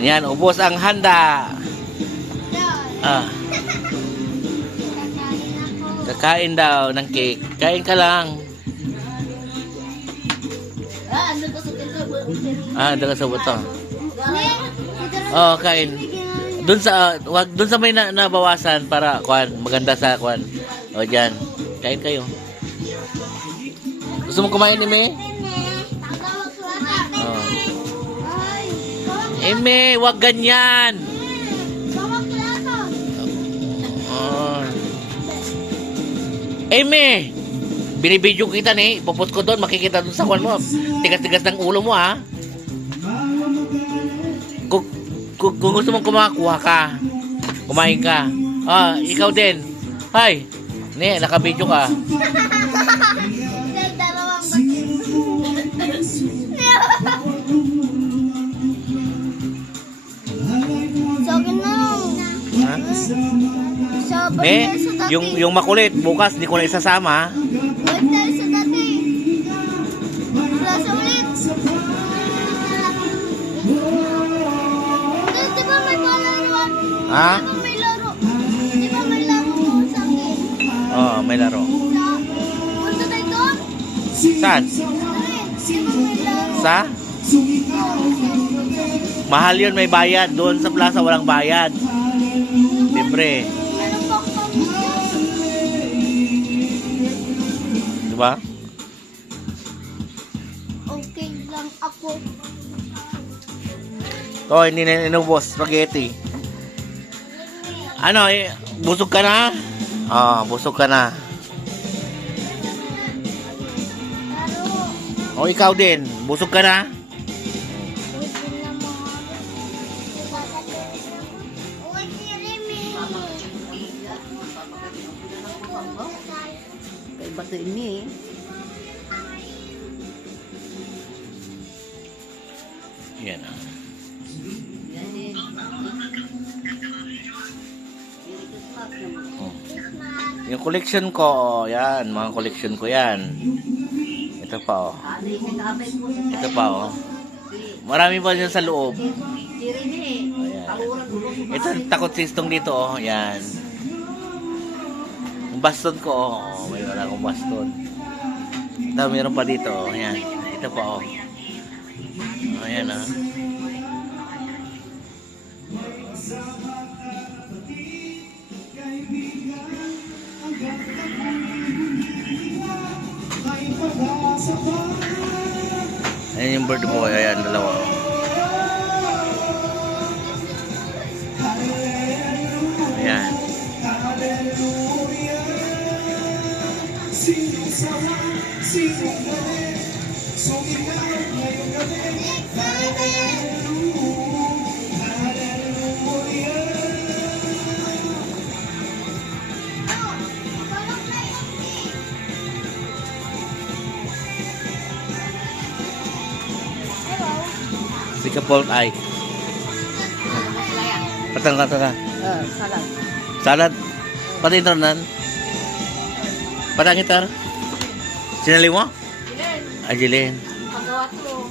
Ayan, ubos ang handa. Ah, kakain daw ng cake. Kain ka lang. Doon sa buto. Oh, kain. Doon sa may nabawasan para kuan, maganda sa kuan. O diyan. Kain kayo. Gusto mo kumain ni Me? Oh. Eme, wag ganyan. Oh. Eme, binibidyo kita ni. Puput ko doon, makikita doon sa kuan mo. Tigas-tigas ng ulo mo ha. Kung gusto mong kumakuha ka, kumain ka. Ikaw din. Hay, ne, nakabidyo ka. Yung makulit, bukas di ko na isasama. Ha? May laro. Di ba may laro sa akin? Oo, may laro. Punta tayo doon? Saan? Di ba may laro? Sa? Mahal yun, may bayad. Doon sa plaza walang bayad. Libre. Meron pa ako pamilya. Diba? Okay lang ako. To, hindi na inubos. Spaghetti. Ano, busog ka na? Busog ka na. Ikaw din. Busog ka na? Kay bato ini. Yan. Yung collection ko, yan, mga collection ko yan. Ito pa, oh. Ito pa, oh. Marami pa dyan sa loob. Ayan. Ito, takot sistong dito, oh. Yan. Yung baston ko, oh. May wala akong baston. Ito, meron pa dito, oh. Yan. Ito pa, oh. Ayan, ah. Ayan yung bird boy. Ayan, dalawa. Ayan. Singapore ay. Patang ka na. Salad. Salad. Pati internan. Patang itar. Sinali mo? Jilin. Pagawa to.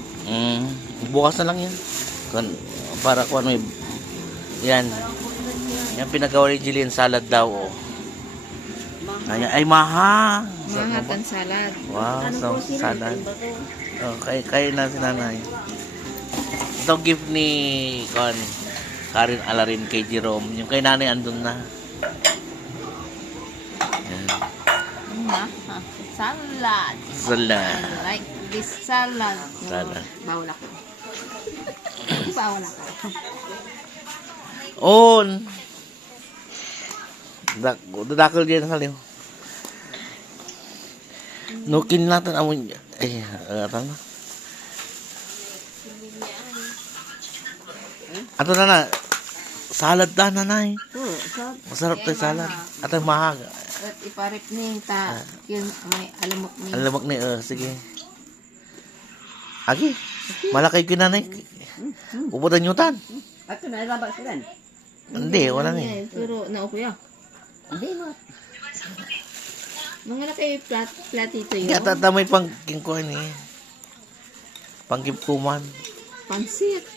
Bukas na lang yan. Para kung ano yan. Yan pinagawa ni Jilin. Salad daw. Oh. Ay, mahal. Mahal kan salad. Wow, so salad. Kain na si nanay. Ito gift ni Karen Alarin kay Jerome. Yung kay nanay andun na. Yan. Salad. Salad. I like this salad. Salad. Bawal ako. Bawal ako. On. Dadakal dyan sa liw. Nukin natin amon. Ay, tama. Ato na. Salad na nanay. Masarap tayo salad. At ang mahal. At iparip ni ta. Yun, may alamok ni. Alamok ni, sige. Agi, malakay ko nanay. Ubutan nyo tan. Ato na, ilabak sila. Hindi, wala na eh. Pero naupo yan. Hindi mo. Mga na kayo platito yun. Kaya tatamay pang kingkuhan eh. Pangkipkuman. Pansit.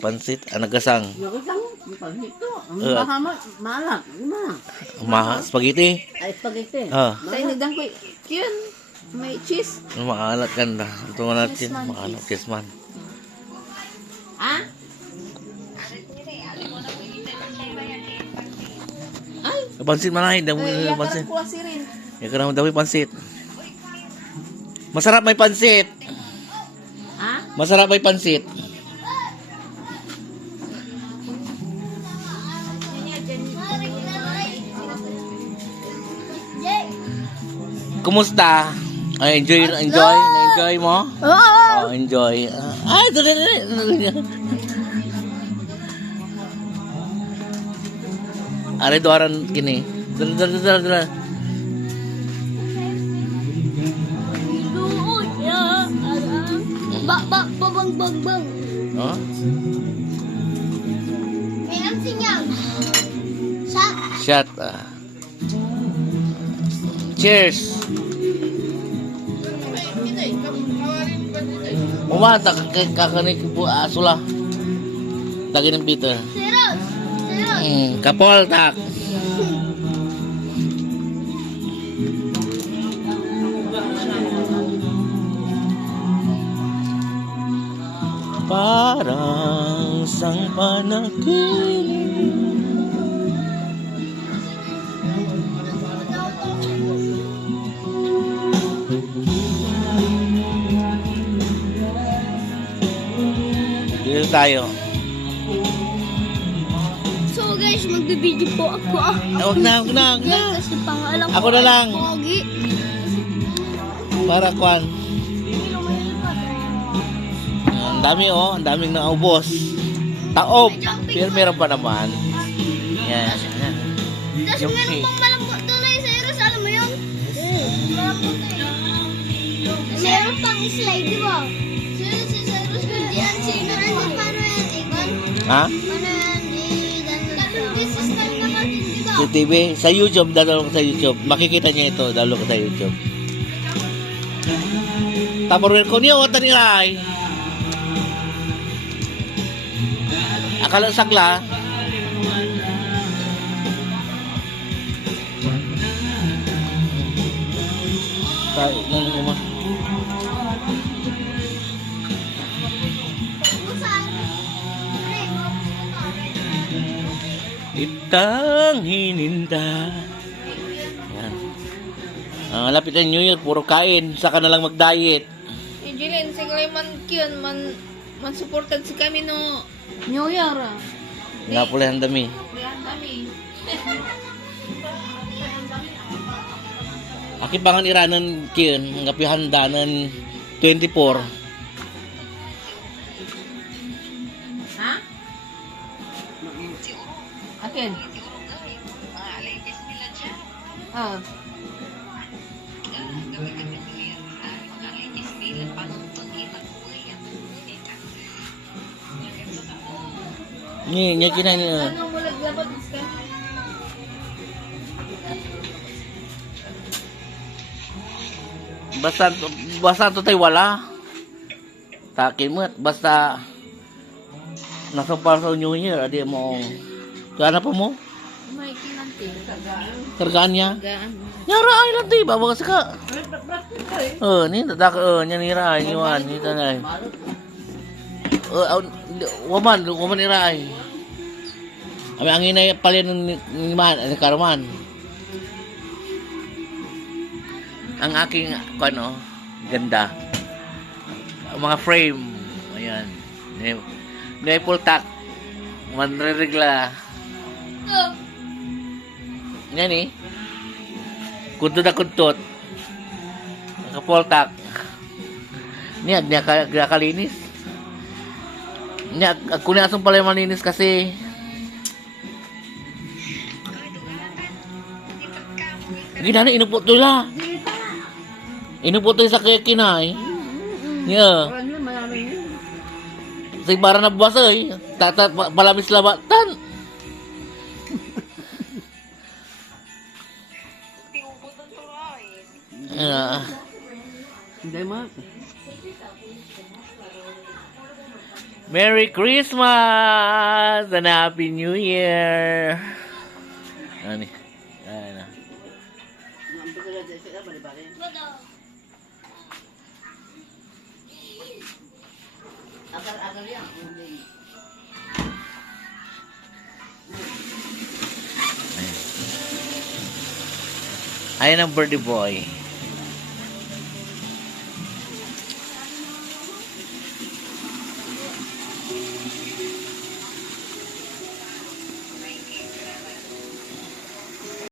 Pansit, nagasang. Nagasang, pansit to. Ang Uh, mahama, maalat. Spaghetti. Ay, spaghetti. Ah. Sa inidang ko, yun, may cheese. Maalat ganda. Ito nga natin. Maalat, yes man. Ha? Ay, Pansit man ay, damo yakar pansit. ko si rin. Ya kana daw pansit. Masarap may pansit. Ha? Masarap may pansit. Kumusta? Ay, enjoy mo? Oo. Oh, enjoy. Ay, dali. Are doaran kini. Dali. Doon, ya. Bang. Oh? May ang sinyal. Sa. Shot. Cheers. Umata kakanik po asula. Lagi ng Peter. Serious. Kapol tak. Parang sang panaginip. Dito tayo. So guys, magbibideo po ako. Huwag na. Kasi pangalan ko Ako na ay lang. Pogi. Para kwan. Ang dami ang daming naubos. Taob. Pero meron pa naman. Yan. Tapos Yung meron cake. pang malambot doon ay Cyrus, alam mo yun? Malambot eh. Meron pang slide, di ba? Si Cyrus, kung diyan, sino? Paano yan, Egon? Ha? Paano yan, i-download? This is time na natin, di ba? Sa TV. Sa YouTube. Dalo ko sa YouTube. Makikita niya ito. Dalo ko sa YouTube. Tupperware ko niyo. Wata ni Rai. Akala sagla. Tayo. Nang mo. Itang hininda. Yan. Lapit na New Year, puro kain. Saka na lang mag-diet. Jilin, sige man yun, man supported si kami no New Year. Nga pala ang dami. Diyan kami. Aki pangan iranan kiyon, nga pihandanan 24. Ha? Akin? Oh. Ni kina ni. Ano mo laglabot ka? Basta to tay wala. Takin mo basta nasa para New Year adi mo. Kana pa mo? May kinanti. Kargaan niya. Gaan. Nyara ay lang tay bawa ka. Ni tadak nya ni rai ni wan ni tanay. Waman ni rai. Ami angin ay palin ni man ani karman. Ang aking ano, ganda. Ang mga frame. Ayan. Nipple tack. Manreregla. Yan eh. Kuntot na kuntot. Nakapol tack. Niya, kalinis. Niya, ako na asong pala malinis kasi gina na inupot to la. Inupot to sa kinay. Niya. Ano malamig yun? Sa ibara na basay. Palabis labatan. Hindi mo. Merry Christmas and Happy New Year. Ano? Ano? Ayan ang birthday boy.